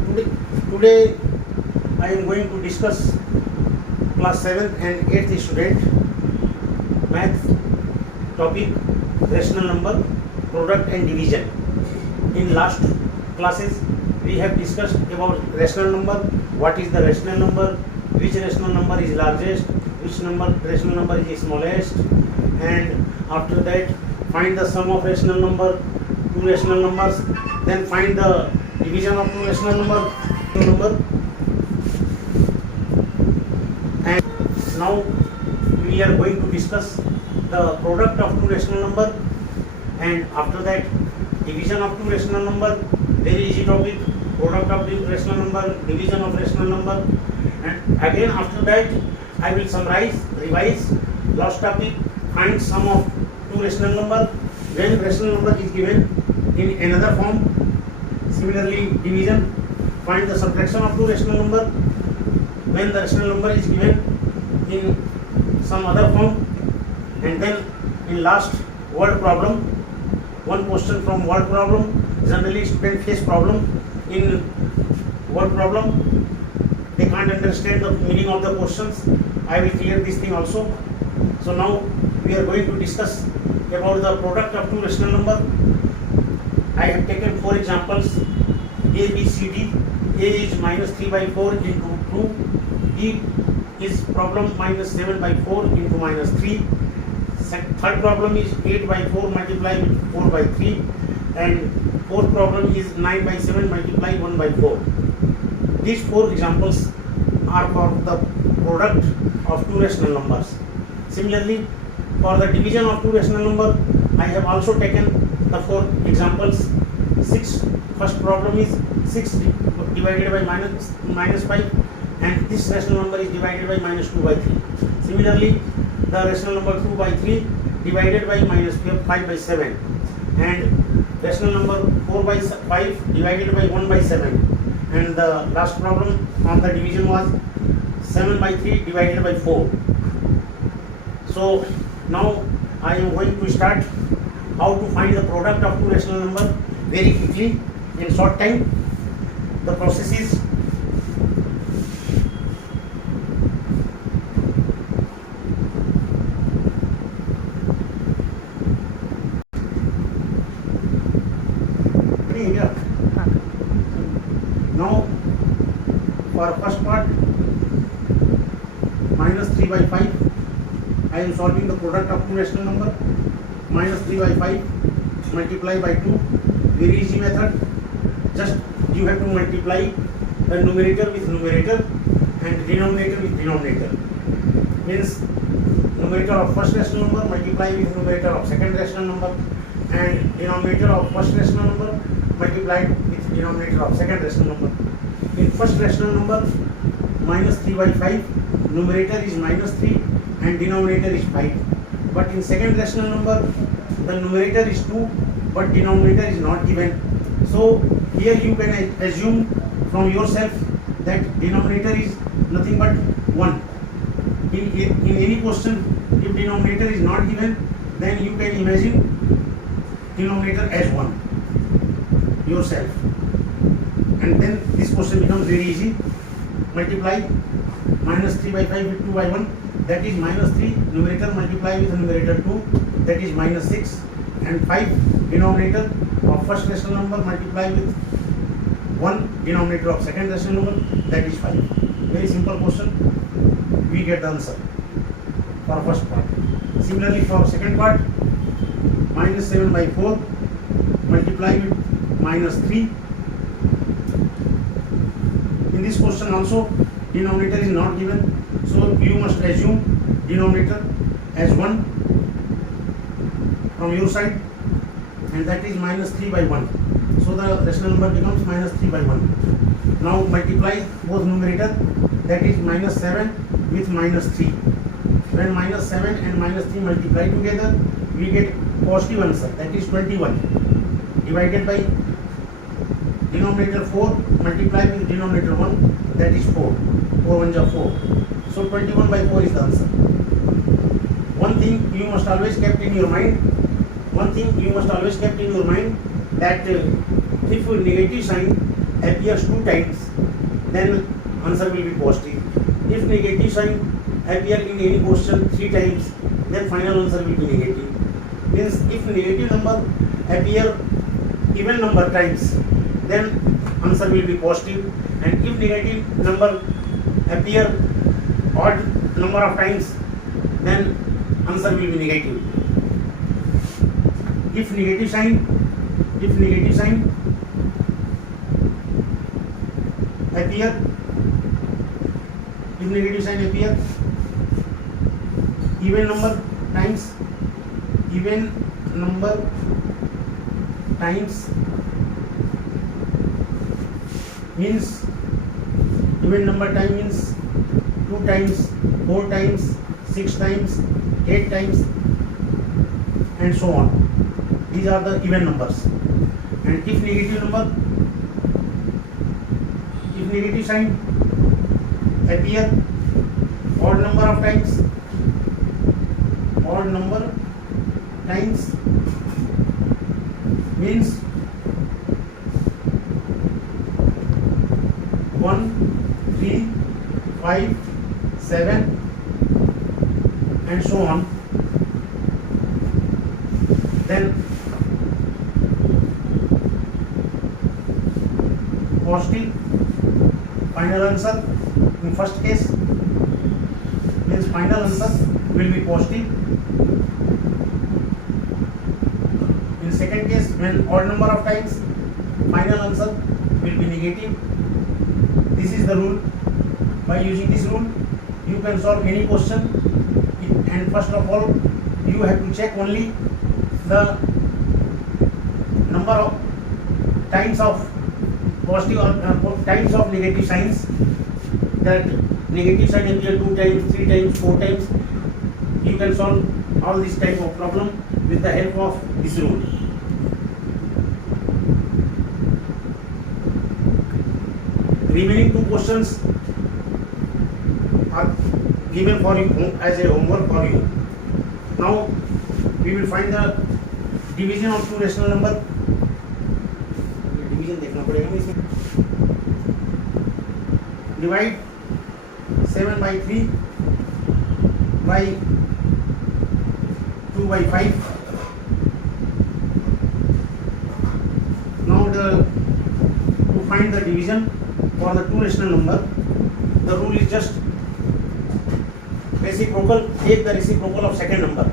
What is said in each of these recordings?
Today I am going to discuss class 7th and 8th student math topic rational number, product and division. In last classes we have discussed about rational number, what is the rational number, which rational number is largest, which rational number is smallest, and after that find the sum of rational number, two rational numbers, then find the division of two rational number. And now we are going to discuss the product of two rational number, and after that division of two rational number. Very easy topic, product of two rational number, division of rational number, and again after that I will summarize, revise last topic, find sum of two rational number when rational number is given in another form. Similarly, division, find the subtraction of two rational number when the rational number is given in some other form. And then in last, word problem, one question from word problem. Generally student face problem in word problem, they can't understand the meaning of the questions. I will clear this thing also. So now we are going to discuss about the product of two rational number. I have taken 4 examples, A, B, C, D. A is minus 3 by 4 into 2. B is problem minus 7 by 4 into minus 3. Third problem is 8 by 4 multiplied with 4 by 3. And fourth problem is 9 by 7 multiplied 1 by 4. These 4 examples are for the product of two rational numbers. Similarly, for the division of two rational number, I have also taken the 4 examples. First problem is 6 divided by minus 5, and this rational number is divided by minus 2 by 3. Similarly, the rational number 2 by 3 divided by minus 5 by 7, and rational number 4 by 5 divided by 1 by 7, and the last problem on the division was 7 by 3 divided by 4. So now I am going to start how to find the product of two rational number very quickly in short time. The process is now for first part minus 3 by 5 I am solving the product of two rational number. Minus 3 by 5 multiply by 2, very easy method. Just you have to multiply the numerator with numerator and denominator with denominator. Means numerator of first rational number multiply with numerator of second rational number, and denominator of first rational number multiplied with denominator of second rational number. In first rational number minus 3 by 5, numerator is minus 3 and denominator is 5. But in second rational number, the numerator is 2 but denominator is not given. So here you can assume from yourself that denominator is nothing but 1. In any question, if denominator is not given, then you can imagine denominator as 1 yourself. And then this question becomes very easy. Multiply minus 3 by 5 with 2 by 1, that is minus 3, numerator multiply with numerator 2, that is minus 6, and 5 denominator of first rational number multiply with 1 denominator of second rational number, that is 5. Very simple question, we get the answer for first part. Similarly for second part, minus 7 by 4 multiply with minus 3. In this question also denominator is not given, so you must assume denominator as 1 from your side, and that is minus 3 by 1. So the rational number becomes minus 3 by 1. Now multiply both numerator, that is minus 7 with minus 3. When minus 7 and minus 3 multiply together, we get positive answer, that is 21, divided by denominator 4 multiply with denominator 1, that is 4. 4 1 is 4. So 21 by 4 is the answer. One thing you must always keep in your mind, that if negative sign appears 2 times, then answer will be positive. If negative sign appear in any question 3 times, then final answer will be negative. Means if negative number appear even number times, then answer will be positive, and if negative number appear odd number of times, then answer will be negative. If negative sign appear even number times means even number time means 2 times, 4 times, 6 times, 8 times, and so on. These are the even numbers. And if negative sign appear odd number times means 1, 3, 5, 7, and so on, then positive final answer in first case, means final answer will be positive. In second case, when odd number of times, final answer will be negative. This is the rule. By using this rule, you can solve any question. And first of all, you have to check only the number of times of positive or times of negative signs. That negative sign appear 2 times, 3 times, 4 times. You can solve all this type of problem with the help of this rule. Remaining 2 questions are given for you as a homework for you. Now we will find the division of 2 rational number. Division देखना पड़ेगा इसमें. Divide 7/3 by 2/5. Now to find the division for the 2 rational number, the rule is just reciprocal. Take the reciprocal of second number.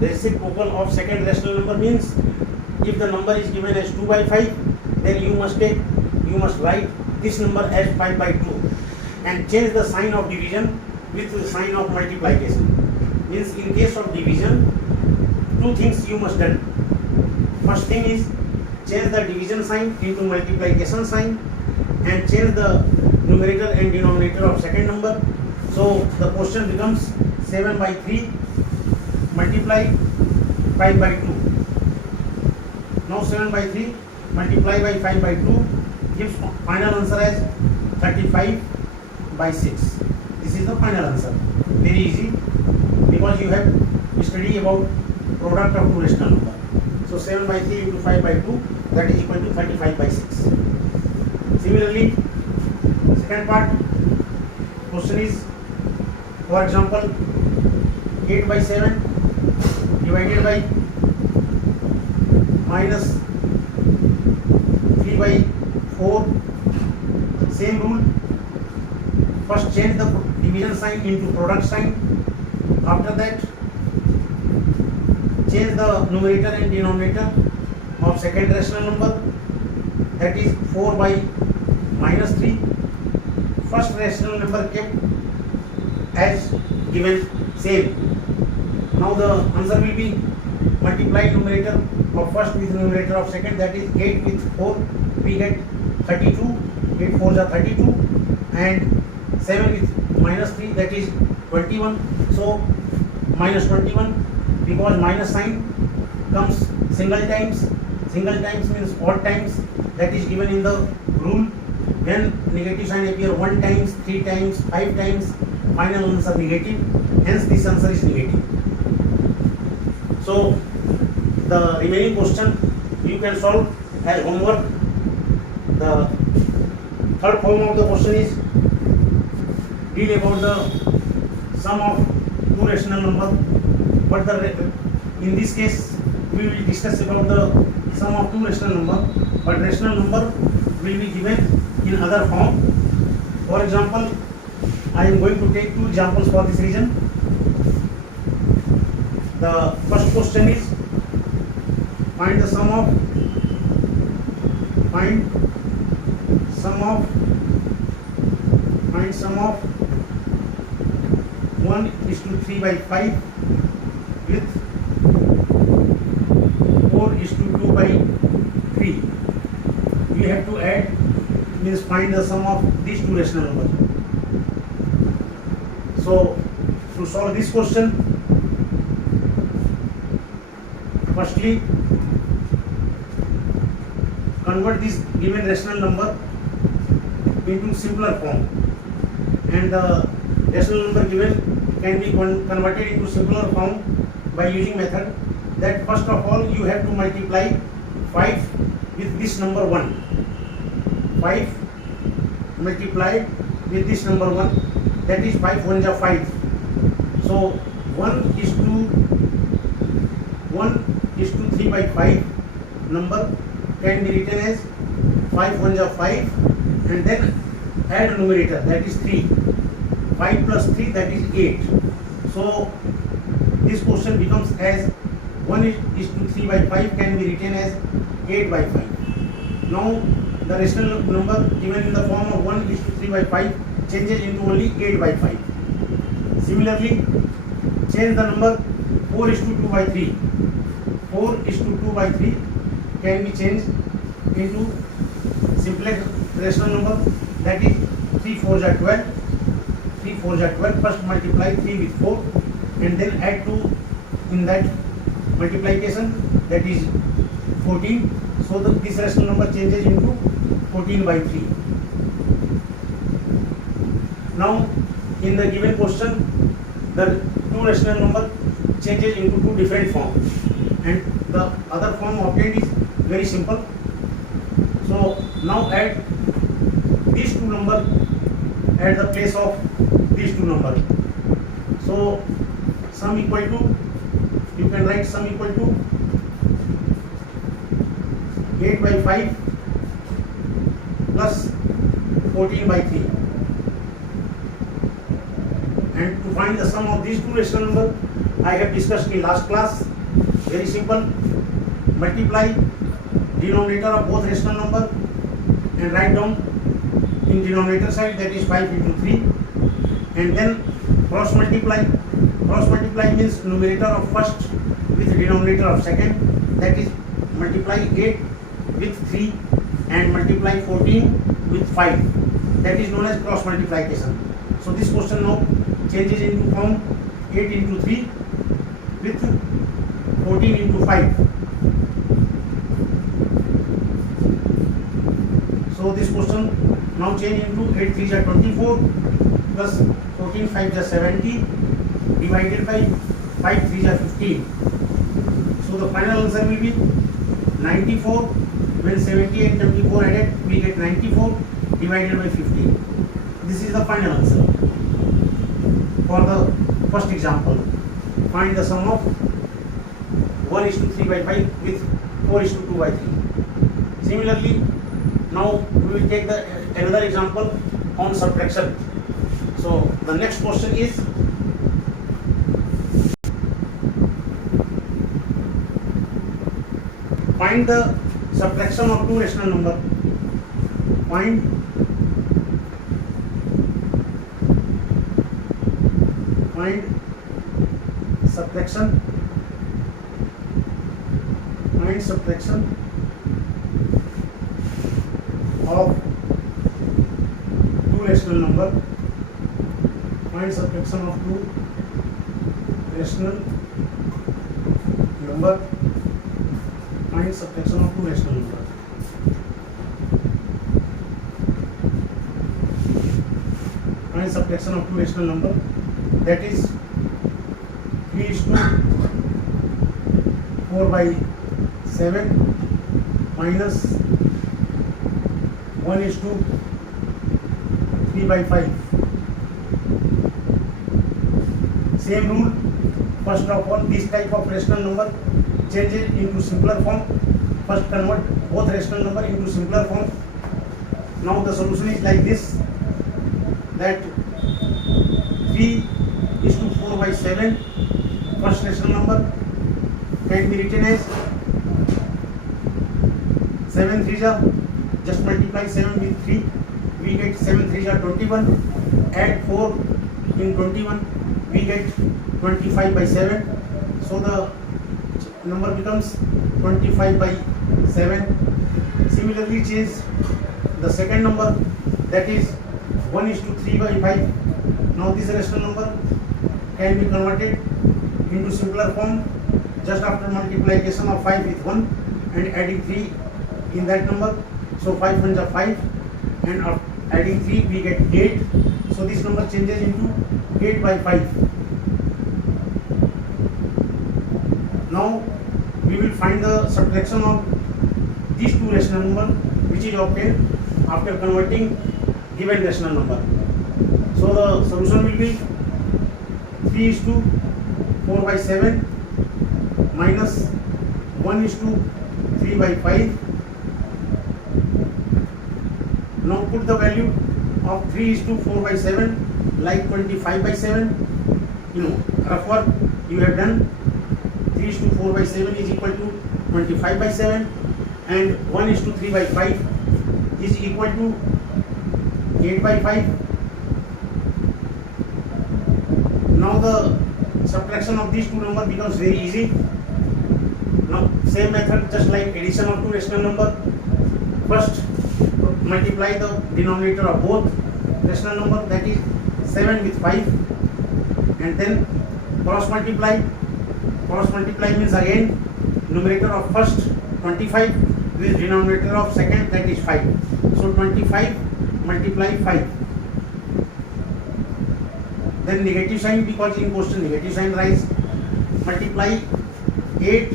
The reciprocal of second rational number means if the number is given as 2/5, then you must write this number as 5/2 and change the sign of division with the sign of multiplication. Means in case of division, 2 things you must done. First thing is change the division sign into multiplication sign and change the numerator and denominator of second number. So the question becomes 7/3 multiply 5/2. Now 7/3 multiply by 5/2 gives final answer as 35/6. This is the final answer. Very easy, because you have studied about product of 2 rational number. So 7/3 into 5/2, that is equal to 35/6. Similarly, second part question is, for example, 8/7 divided by minus 3/4. Same rule. First change the division sign into product sign. After that, change the numerator and denominator of second rational number, that is 4/-3. First rational number kept as given same. Now the answer will be multiply numerator of first with numerator of second, that is 8 with 4 we get 32. 8 4s are 32, and 7 with -3, that is 21. So -21, because minus sign comes single times. Single times means odd times, that is given in the rule. When negative sign appear 1 times, 3 times, 5 times, final answer negative, hence this answer is negative. So the remaining question you can solve as homework. The third form of the question is deal about the sum of two rational number, but in this case we will discuss about the sum of two rational number, but rational number will be given in other form. For example, I am going to take two examples for this reason. The first question is find sum of 1:3/5 with 4:2/3. We have to add, means find the sum of these two rational numbers. So to solve this question, firstly convert this given rational number into simpler form, and the rational number given can be converted into simpler form by using method that first of all you have to multiply 5 with this number 1. 5 multiplied with this number 1, that is 5 1s are 5. So 1:3/5 number can be written as 5 1s are 5, and then add a numerator, that is 3. 5 plus 3, that is 8. So this question becomes as 1:3/5 can be written as 8/5. Now the rational number given in the form of 1:3/5 changes into only 8/5. Similarly, change the number 4:2/3. 4:2/3 can be changed into simplest rational number, that is 3 4s are 12. 3 4s are 12. First multiply 3 with 4 and then add 2 in that multiplication, that is 14. So this rational number changes into 14/3. Now in the given question, the two rational number changes into two different forms, and the other form obtained is very simple. So now add these two numbers at the place of these two numbers. So sum equal to, you can write sum equal to 8/5 plus 14/3. And to find the sum of these two rational numbers, I have discussed in last class. Very simple. Multiply denominator of both rational number and write down in denominator side, that is 5 into 3, and then cross multiply. Cross multiply means numerator of first with denominator of second, that is multiply 8 with 3 and multiply 14 with 5. That is known as cross multiplication. So this question now changes into form 8 into 3 with 14 into 5. So this question now change into 8 3s are 24 plus 14 5s are 70 divided by 5 3s are 15. So the final answer will be 94. When 70 and 24 added, we get 94 divided by 15. This is the final answer for the first example. Find the sum of 1:3/5 with 4:2/3. Similarly, now we will take another example on subtraction. So the next question is find the subtraction of two rational number. Find subtraction of two rational number. Find subtraction of two rational number. Find subtraction of two rational number. Find subtraction of two rational number, that is 3:4/7 minus 1:2 3 by 5. Same rule. First of all, this type of rational number change it into simpler form. First convert both rational number into simpler form. Now the solution is like this, that 3 is to 4 by 7, first rational number can be written as 7 3s are, just multiply 7 with 3, we get 7 3s are 21, add 4 in 21, we get 25 by 7, so the number becomes 25 by 7. Similarly change the second number, that is 1 is to 3 by 5. Now this rational number can be converted into simpler form just after multiplication of 5 with 1 and adding 3 in that number. So 5 ones are 5 and adding 3 we get 8. So this number changes into 8 by 5. Now we will find the subtraction of these two rational numbers, which is obtained after converting given rational number. So the solution will be 3 is to 4 by 7 minus 1 is to 3 by 5. Now put the value of 3 is to 4 by 7 like 25 by 7. Rough work you have done. 3 is to 4 by 7 is equal to 25 by 7 and 1 is to 3 by 5 is equal to 8 by 5. Now the subtraction of these two numbers becomes very easy. Now same method, just like addition of two rational number. First multiply the denominator of both rational number, that is 7 with 5, and then cross multiply. Cross multiply means again numerator of first 25 with denominator of second, that is 5. So 25 multiply 5. Then negative sign, because in question negative sign rise. Multiply 8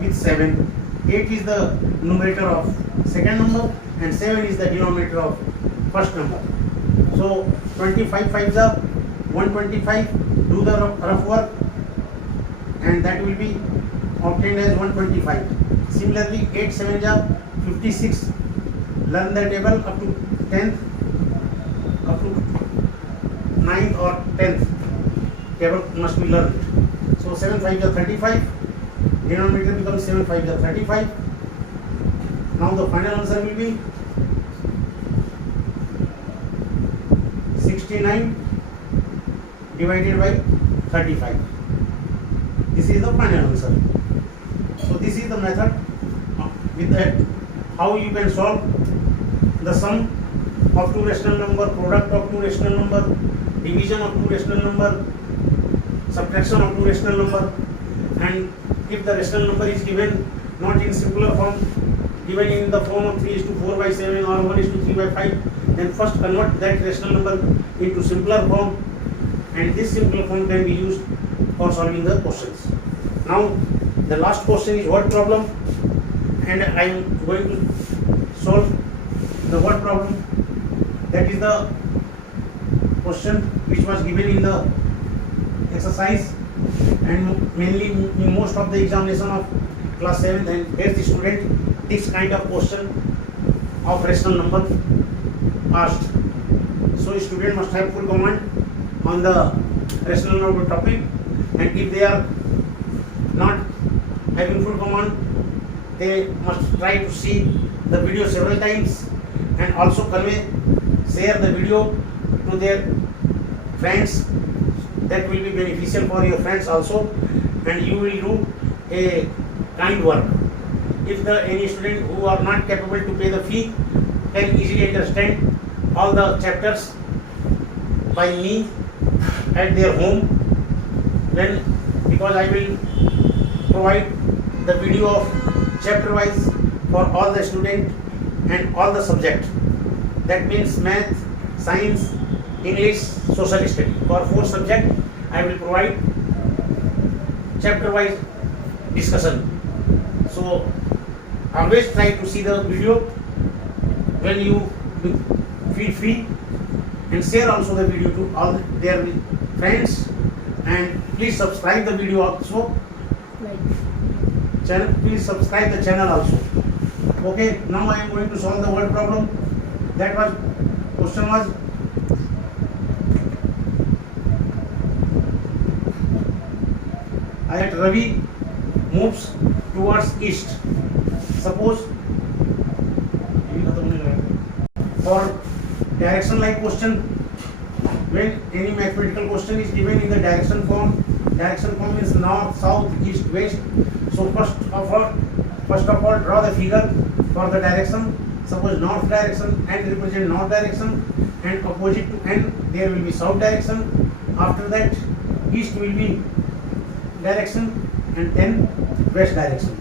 with 7. 8 is the numerator of second number and 7 is the denominator of first number. So 25 5s are 125. Do the rough work and that will be obtained as 125. Similarly 8 7s are 56. Learn the table up to 10th, up to 9th or 10th table must be learned. So 7 5s are 35. Denominator becomes 7 5s are 35. Now the final answer will be 69 divided by 35. This is the final answer. So this is the method with that how you can solve the sum of two rational number, product of two rational number, division of two rational number, subtraction of two rational number, and if the rational number is given not in simpler form, given in the form of 3 is to 4 by 7 or 1 is to 3 by 5, then first convert that rational number into simpler form, and this simpler form can be used for solving the questions. Now the last question is word problem, and I am going to solve the word problem. That is the question which was given in the exercise and mainly in most of the examination of class 7th and 8th student, this kind of question of rational number asked. So student must have full command on the rational number topic, and if they are not having full command, they must try to see the video several times and also share the video to their friends. That will be beneficial for your friends also, and you will do a kind work. If any student who are not capable to pay the fee can easily understand all the chapters by me at their home, then because I will provide the video of chapter wise for all the student and all the subject. That means math, science, English, social study. For 4 subjects I will provide chapter wise discussion. So always try to see the video when you feel free and share also the video to all their friends, and please subscribe the video also. Please subscribe the channel also. Okay, now I am going to solve the word problem. That was question was that Ravi moves towards east. Suppose for direction like question, when any mathematical question is given in the direction form is north, south, east, west. So first of all draw the figure for the direction. Suppose north direction, n represent north direction, and opposite to n there will be south direction. After that east will be direction and then west direction.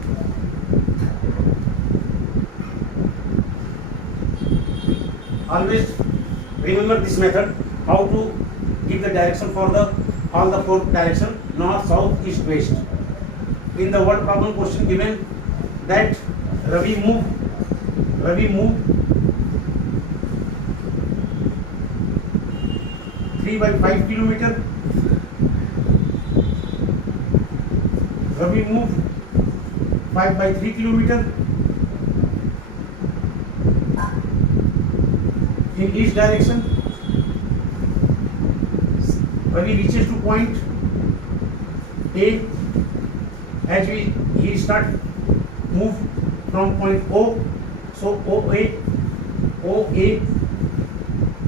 Always remember this method, how to give the direction for all the four direction, north, south, east, west. In the word problem question given that Ravi moved 3/5 kilometer. Ravi moved 5/3 kilometer in each direction. Ravi reaches to point A. As he start move from point O, so OA,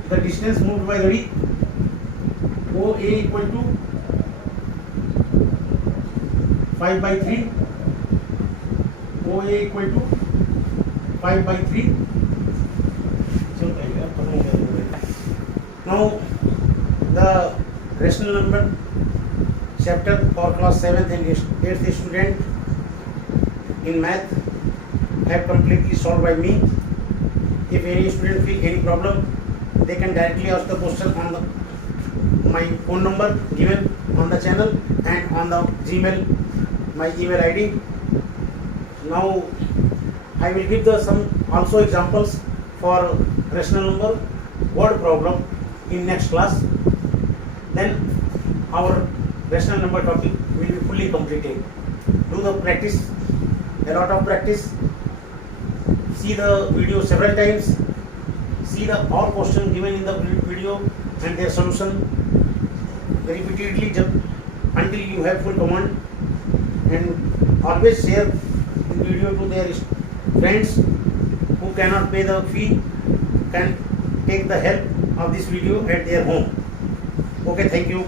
the distance moved by Ravi, OA equal to 5/3. OA equal to 5/3. Now the rational number chapter for class 7th and 8th student in math have completely solved by me. If any student feel any problem, they can directly ask the question on my phone number given on the channel and on the Gmail, my email ID. Now I will give some also examples for rational number word problem in next class. Then our rational number topic will be fully completed. Do the practice, a lot of practice. See the video several times. See the all questions given in the video and their solution repeatedly until you have full command. And always share the video to their friends who cannot pay the fee, can take the help of this video at their home. Okay, thank you.